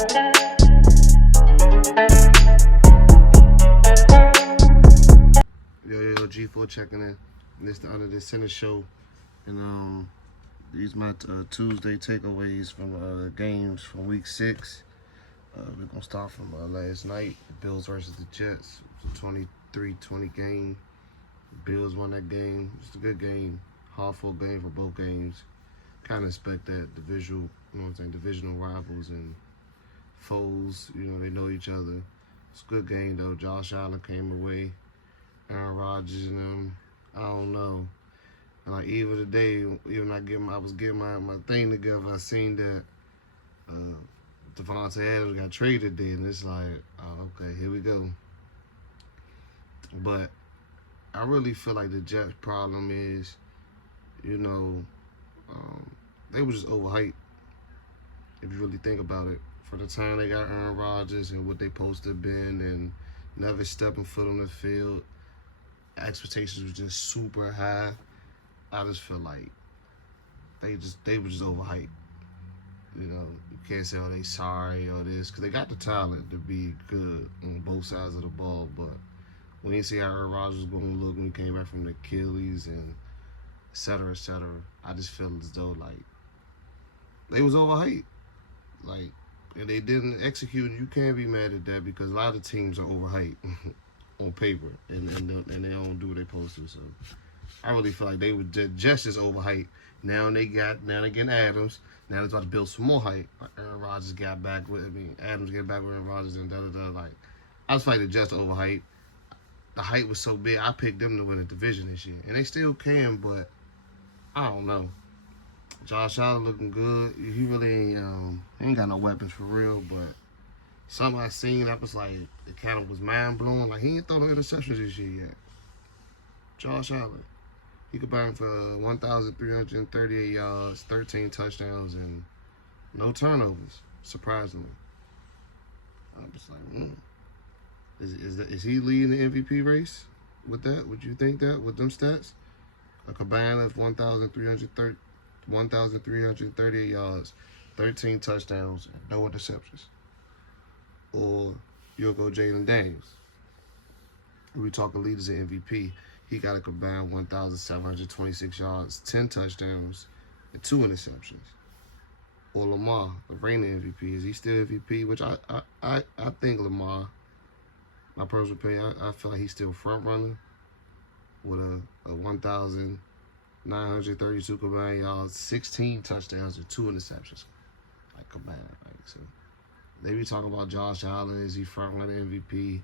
Yo, G4 checking in. And this the Under the Center show. And these my Tuesday takeaways from games from week 6. We're gonna start from last night. The Bills versus the Jets. It was a 23-20 game. The Bills won that game. It's a good game. Hard-fought game for both games. Kind of expect that divisional rivals and foes. They know each other. It's a good game though. Josh Allen came away. Aaron Rodgers and them, I don't know. And like even today, I was getting my thing together, I seen that Davonte Adams got traded today, and it's like, oh, okay, here we go. But I really feel like the Jets' problem is, they were just overhyped. If you really think about it, for the time they got Aaron Rodgers and what they supposed to have been, and never stepping foot on the field. Expectations were just super high. I just feel like they were just overhyped. You can't say, oh, they sorry or this, because they got the talent to be good on both sides of the ball. But when you see how Aaron Rodgers was going to look when he came back from the Achilles and et cetera, I just feel as though like they was overhyped. Like, and they didn't execute, and you can't be mad at that because a lot of teams are overhyped. On paper, and they don't do what they're supposed to. So I really feel like they were just as overhyped. Now they getting Adams. Now they're about to build some more hype. Aaron Rodgers got back with. Adams get back with Aaron Rodgers and Like, I just feel like they're just overhyped. The hype was so big. I picked them to win the division this year, and they still can. But I don't know. Josh Allen looking good. He really ain't got no weapons for real, but. Something I seen that was like, it kind of was mind-blowing. Like, he ain't thrown no interceptions this year yet. Josh Allen. He combined for 1,338 yards, 13 touchdowns, and no turnovers, surprisingly. I was like, Is he leading the MVP race with that? Would you think that, with them stats? A combined of 1,338 yards, 13 touchdowns, and no interceptions. Or you'll go Jalen Daniels. We talking leaders in MVP. He got a combined 1,726 yards, 10 touchdowns, and 2 interceptions. Or Lamar, the reigning MVP. Is he still MVP? Which I think Lamar, my personal opinion, I feel like he's still front runner with a 1,932 combined yards, 16 touchdowns, and 2 interceptions. Like combined, right? So. They be talking about Josh Allen, is he front runner MVP?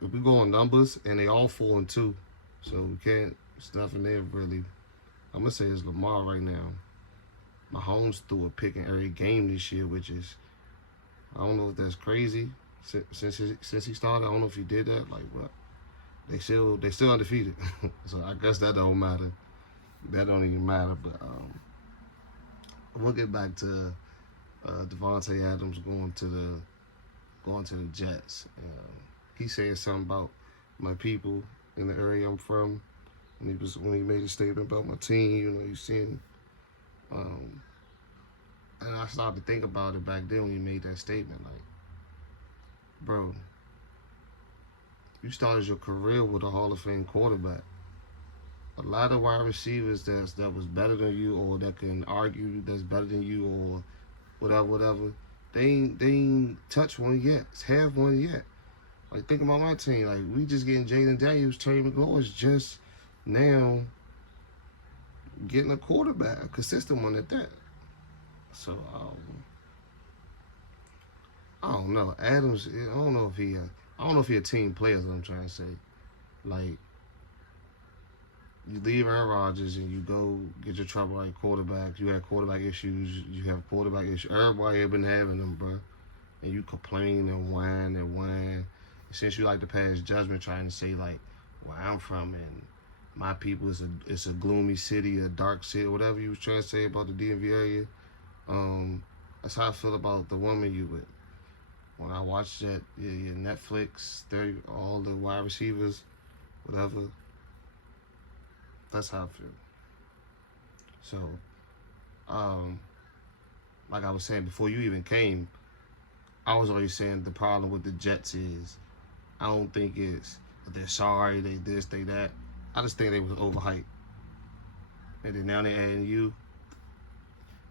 We go on numbers, and they all 4-2, so we can't. It's nothing there really. I'm gonna say it's Lamar right now. Mahomes threw a pick in every game this year, which is, I don't know if that's crazy. Since he started, I don't know if he did that. Like, but they still undefeated. So I guess that don't matter. That don't even matter. But we'll get back to. Davonte Adams going to the Jets. He said something about my people in the area I'm from. When he made a statement about my team, you seen. And I started to think about it back then when he made that statement. Like, bro, you started your career with a Hall of Fame quarterback. A lot of wide receivers that was better than you, or that can argue that's better than you, or whatever. They ain't touched one yet. Have one yet. Like, think about my team. Like, we just getting Jalen Daniels, Terry McLaurin's just now getting a quarterback, a consistent one at that. So I don't know. Adams, I don't know if he a team player. Is what I'm trying to say. Like, you leave Aaron Rodgers and you go get your trouble right quarterback. You have quarterback issues. Everybody have been having them, bro. And you complain and whine and whine. Since you like to pass judgment, trying to say like where I'm from and my people it's a gloomy city, a dark city, whatever you was trying to say about the DMV area. That's how I feel about the woman you with. When I watched that, your Netflix, all the wide receivers, whatever. That's how I feel. So, like I was saying before you even came, I was already saying the problem with the Jets is I don't think it's that they're sorry, they this, they that. I just think they was overhyped. And then now they're adding you.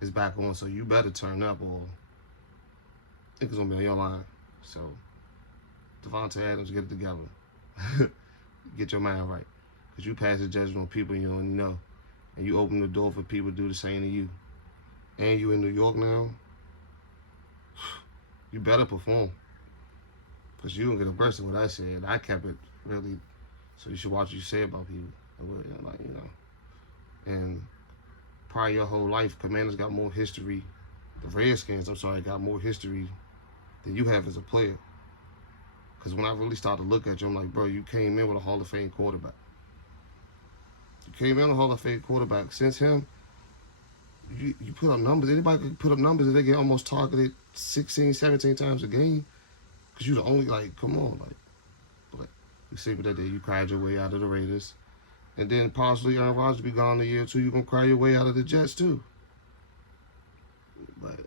It's back on, so you better turn up or it's gonna be on your line. So Davonte Adams, get it together. Get your mind right. Because you pass the judgment on people you don't know. And you open the door for people to do the same to you. And you in New York now, you better perform. Because you don't get a burst of what I said. I kept it really, so you should watch what you say about people. Like, you know. And probably your whole life, Commanders got more history. The Redskins, I'm sorry, got more history than you have as a player. Because when I really started to look at you, I'm like, bro, you came in with a Hall of Fame quarterback. You came in with a Hall of Fame quarterback. Since him, you put up numbers. Anybody could put up numbers and they get almost targeted 16, 17 times a game. Because you're the only, like, come on. Like, but you see what that day, you cried your way out of the Raiders. And then possibly Aaron Rodgers be gone a year or two, you're going to cry your way out of the Jets too. But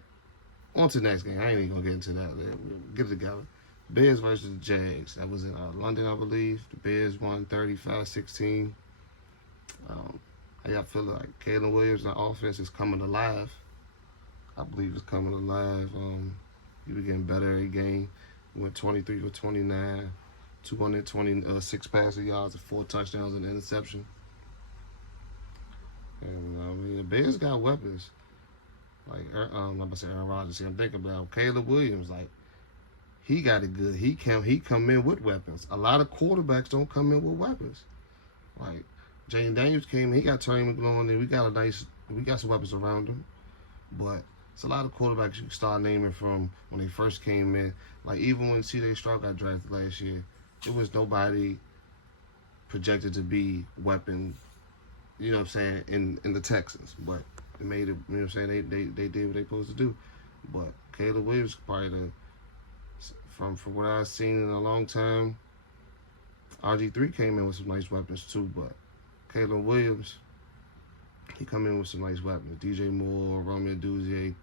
on to the next game. I ain't even going to get into that. We'll get it together. Bears versus the Jags. That was in London, I believe. The Bears won 35-16. How y'all feel like Caleb Williams and the offense is coming alive? I believe it's coming alive. He was getting better every game. He went 23 for 29, 226 passing yards and 4 touchdowns and an interception. And I mean, the Bears got weapons. Like I'm about to say Aaron Rodgers. I'm thinking about Caleb Williams. Like, he got it good. He come in with weapons. A lot of quarterbacks don't come in with weapons. Like Jane Daniels came in, he got Terry McLaurin, and we got some weapons around him. But it's a lot of quarterbacks you can start naming from when they first came in. Like even when C.J. Stroud got drafted last year, there was nobody projected to be weapon, you know what I'm saying, in the Texans. But they made it, you know what I'm saying, they did what they supposed to do. But Caleb Williams probably from what I've seen in a long time, RG3 came in with some nice weapons too, but Caleb Williams, he come in with some nice weapons. DJ Moore, Romeo Duzier,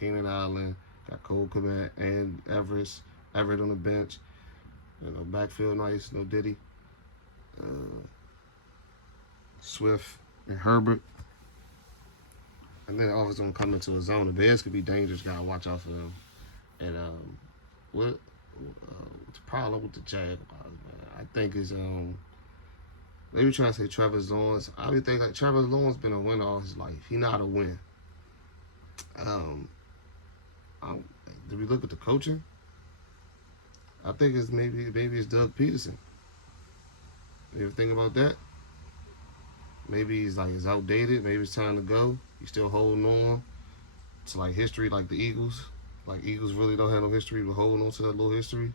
Keenan Allen, got Cole Kmet and Everett on the bench. You know, backfield nice, no Diddy. Swift and Herbert. And then always gonna come into a zone. The Bears could be dangerous, gotta watch out for them. And what's the problem with the Jaguars, man? I think is maybe trying to say Trevor Lawrence. I would think like Trevor Lawrence been a winner all his life. He know how to win. Did we look at the coaching? I think it's maybe it's Doug Peterson. You ever think about that? Maybe he's outdated. Maybe it's time to go. He's still holding on to like history, like the Eagles. Like Eagles really don't have no history, but holding on to that little history.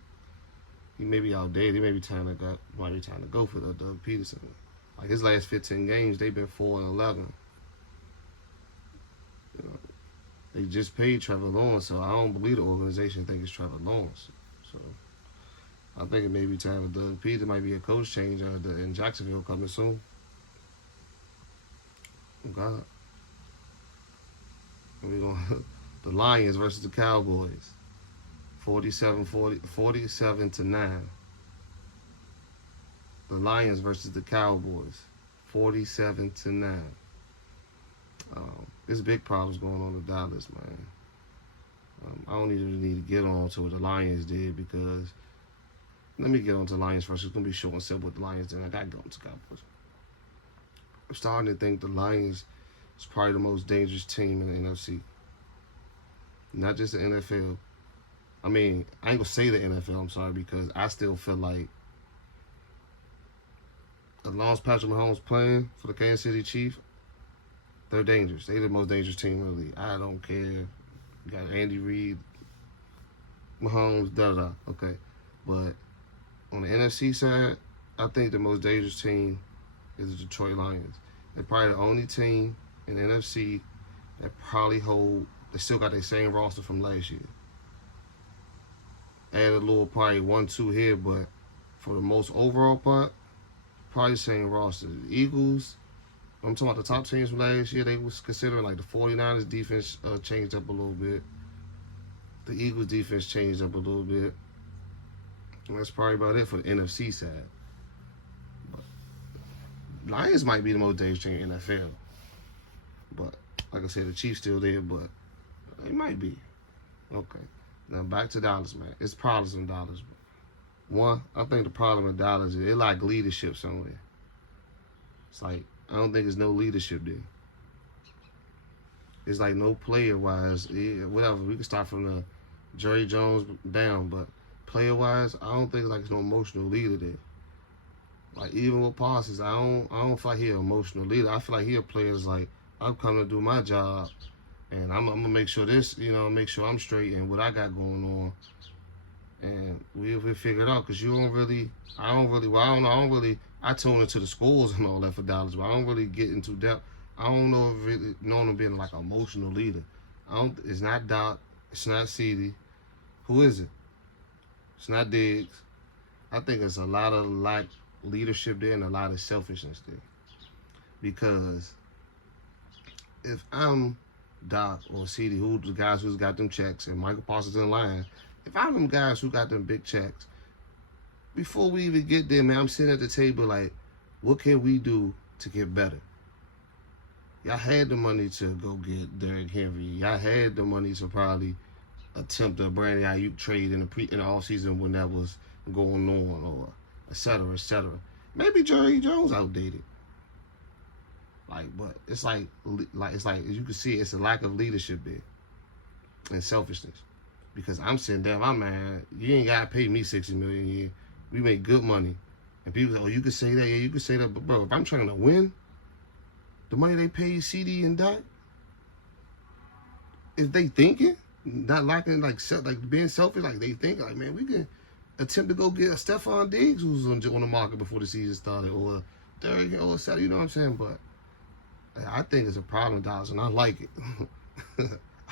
He may be outdated. He may be time to go for the Doug Peterson. Like his last 15 games, they've been 4-11. You know, they just paid Trevor Lawrence, so I don't believe the organization think it's Trevor Lawrence. So I think it may be time for Doug Peterson. Might be a coach change in Jacksonville coming soon. Oh God. We're going the Lions versus the Cowboys. 47-9. The Lions versus the Cowboys. 47-9. There's big problems going on in Dallas, man. I don't even need to get on to what the Lions did because let me get on to the Lions first. It's gonna be short and simple what the Lions did. I gotta go on to Cowboys. I'm starting to think the Lions is probably the most dangerous team in the NFC. Not just the NFL. I mean, I ain't gonna say the NFL, I'm sorry, because I still feel like as long as Patrick Mahomes playing for the Kansas City Chiefs, they're dangerous. They're the most dangerous team in the league. I don't care. You got Andy Reid, Mahomes, okay. But on the NFC side, I think the most dangerous team is the Detroit Lions. They're probably the only team in the NFC that they still got their same roster from last year. Add a little probably 1-2 here, but for the most overall part, probably the same roster. The Eagles, I'm talking about the top teams from last year. They was considering like the 49ers defense changed up a little bit. The Eagles defense changed up a little bit. And that's probably about it for the NFC side. But Lions might be the most dangerous team in the NFL. But like I said, the Chiefs still there, but they might be. Okay. Now back to Dallas, man. It's problems in Dallas. One, I think the problem in Dallas is it like leadership somewhere. It's like I don't think there's no leadership there. It's like no player wise, whatever. We can start from the Jerry Jones down, but player wise, I don't think like there's no emotional leader there. Like even with Parsons, I don't feel like he an emotional leader. I feel like he a player is like I'm coming to do my job, and I'm gonna make sure this, make sure I'm straight and what I got going on, and we'll figure it out. Cause you don't really, I don't really. I tune into the schools and all that for Dallas, but I don't really get into depth. I don't know if really known him being like an emotional leader. It's not Doc. It's not CD. Who is it? It's not Diggs. I think it's a lot of lack leadership there and a lot of selfishness there. Because if I'm Doc or CD, who the guys who's got them checks, and Michael Parsons in line, if I'm them guys who got them big checks, before we even get there, man, I'm sitting at the table like, what can we do to get better? Y'all had the money to go get Derrick Henry. Y'all had the money to probably attempt a Brandon Ayuk trade in the off season when that was going on, or et cetera, et cetera. Maybe Jerry Jones outdated. But it's like as you can see, it's a lack of leadership there and selfishness. Because I'm sitting there, my man, you ain't gotta pay me $60 million a year. We make good money, and people say, "Oh, you can say that, yeah, you can say that." But bro, if I'm trying to win, the money they pay CD and Doc, if they thinking, not lacking like being selfish, like they think like, man, we can attempt to go get a Stephon Diggs who's on the market before the season started, or Derrick, or etc. You know what I'm saying? But I think it's a problem, Dallas, and I like it.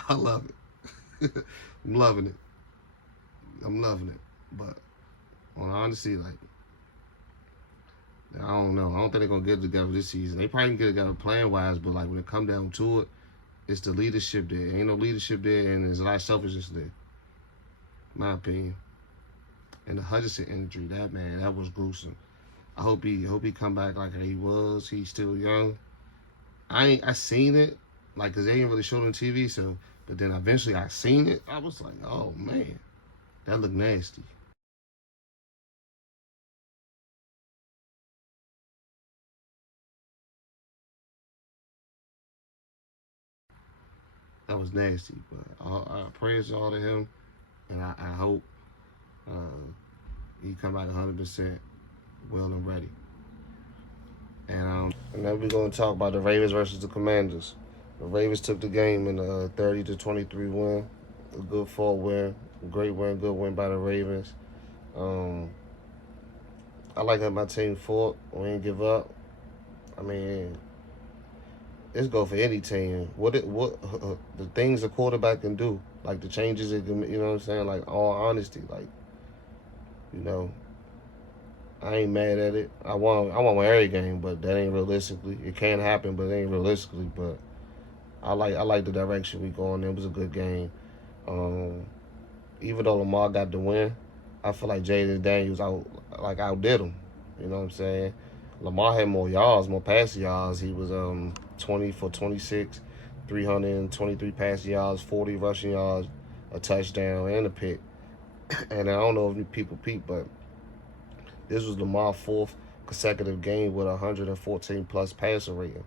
I love it. I'm loving it. But on honesty, like, I don't know. I don't think they're gonna get it together this season. They probably can get it together plan wise, but like when it come down to it, it's the leadership there. Ain't no leadership there, and there's a lot of selfishness there. In my opinion. And the Hudson injury, that was gruesome. I hope he come back like he was. He's still young. I seen it, like, cause they ain't really showed on TV. So, but then eventually I seen it. I was like, oh man, that looked nasty. That was nasty. But I praise all to him, and I hope he come back 100% well and ready. And then we're gonna talk about the Ravens versus the Commanders. The Ravens took the game in a 30-23 win, a good fought win, great win, good win by the Ravens. I like how my team fought. We didn't give up. I mean, it's go for any team. What the things a quarterback can do, like the changes it can, you know what I'm saying? Like, all honesty, like, I ain't mad at it. I want every game, but that ain't realistically. It can happen, but it ain't realistically. But I like the direction we going. It was a good game. Even though Lamar got the win, I feel like Jaden Daniels outdid him. You know what I'm saying? Lamar had more yards, more passing yards. He was 20 for 26, 323 passing yards, 40 rushing yards, a touchdown, and a pick. And I don't know if people peep, but this was Lamar's fourth consecutive game with 114 plus passer rating.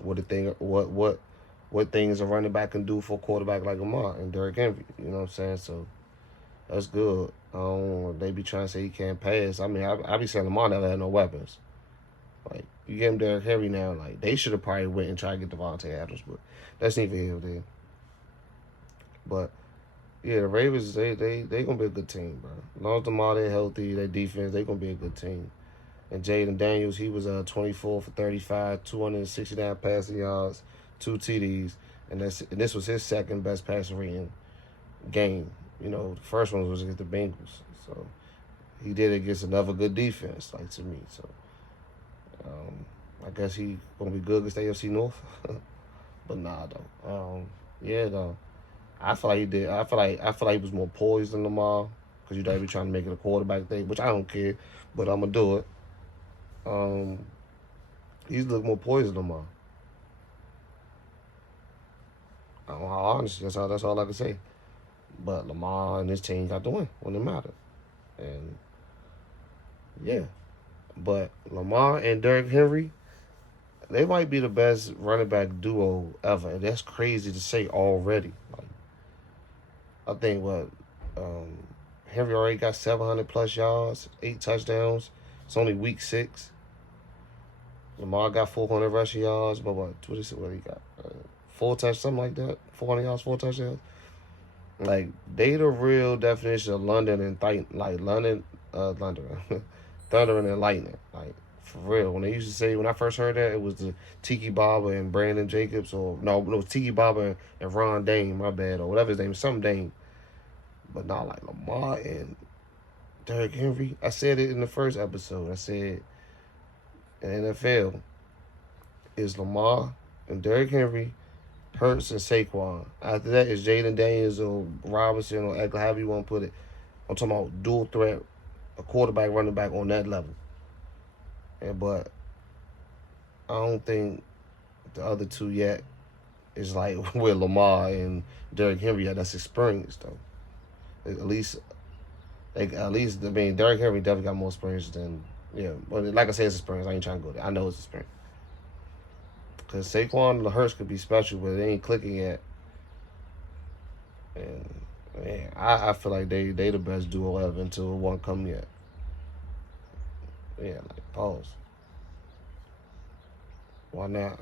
What things a running back can do for a quarterback like Lamar and Derrick Henry. You know what I'm saying? So that's good. They be trying to say he can't pass. I mean, I be saying Lamar never had no weapons. Like, you get him Derrick Henry now, like, they should have probably went and tried to get Davonte Adams, but that's neither here nor there. But yeah, the Ravens, they gonna be a good team, bro. As long as Lamar they healthy, their defense, they gonna be a good team. And Jaden Daniels, he was 24 for 35, 269 passing yards, 2 TDs, and this was his second best passing rating game. The first one was against the Bengals, so he did it against another good defense, like, to me. So I guess he gonna be good against the AFC North. But nah, though. Yeah, though. I feel like he did. I feel like he was more poised than Lamar, because you know they be trying to make it a quarterback thing, which I don't care, but I'm gonna do it. Um, he's look more poised than Lamar. Honestly, that's all I can say. But Lamar and his team got the win when it mattered, and yeah. But Lamar and Derrick Henry, they might be the best running back duo ever, and that's crazy to say already. Like, I think what um, Henry already got 700 plus yards, 8 touchdowns. It's only week 6. Lamar got 400 rushing yards, but what he got? 4 touchdowns, something like that. 400 yards, 4 touchdowns. Like, they the real definition of London and London, Thunder and Lightning. Like, for real. When they used to say, when I first heard that, it was the Tiki Barber and Brandon Jacobs, or no, it was Tiki Barber and Ron Dane, my bad, or whatever his name is, some Dane. But not like Lamar and Derrick Henry. I said it in the first episode. I said, in the NFL, is Lamar and Derrick Henry, Hurts and Saquon. After that is Jaden Daniels or Robinson or Eckler, however you want to put it. I'm talking about dual threat, a quarterback, running back on that level. But I don't think the other two yet is like where Lamar and Derrick Henry at. That's experience though. At least, I mean, Derrick Henry definitely got more experience than, yeah. But like I said, it's experience. I ain't trying to go there. I know it's experience. Because Saquon and Hurts could be special, but they ain't clicking yet. And man, I feel like they the best duo ever until one come yet. Yeah, like pause. Why not?